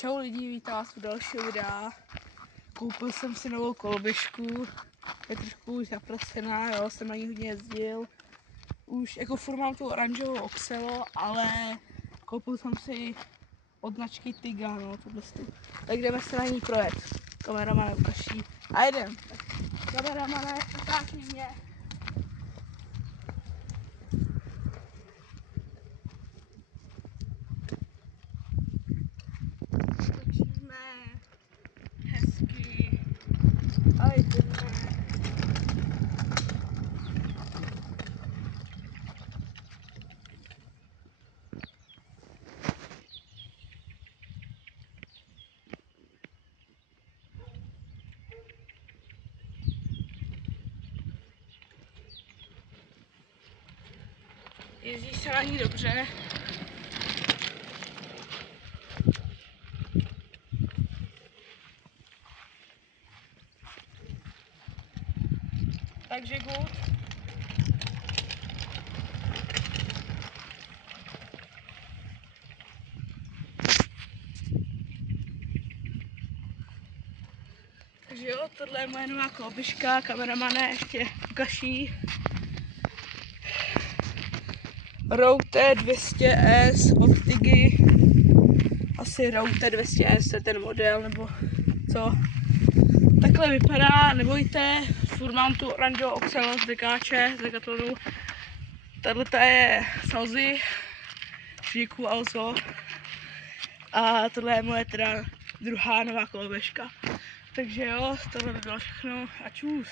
Čau lidi, vítám vás u dalšího videa. Koupil jsem si novou koloběžku, je trošku zaprasená, jo, jsem na ní hodně jezdil. Už jako furt mám tu oranžovou Oxelo, ale koupil jsem si od značky Tiga, no, tohle. Tak jdeme se na ní projet. Kameramane ukaží. A jedem. Kameramane, ukáží mě. Hezky. A jdeme. Jezdí se na ní dobře. Takže good. Takže jo, tohle je moje nová koloběžka, kameramane ještě ukaží. Route 200S od Tigy. Asi Route 200S je ten model, nebo co. Takhle vypadá, nebojte, furt mám tu oranžovou Oxelo z Dekáče, z Decathlonu. Tato je Salzy, Švíku Alzo. A tohle je moje teda druhá nová koloběžka. Takže jo, tohle by bylo všechno a čus.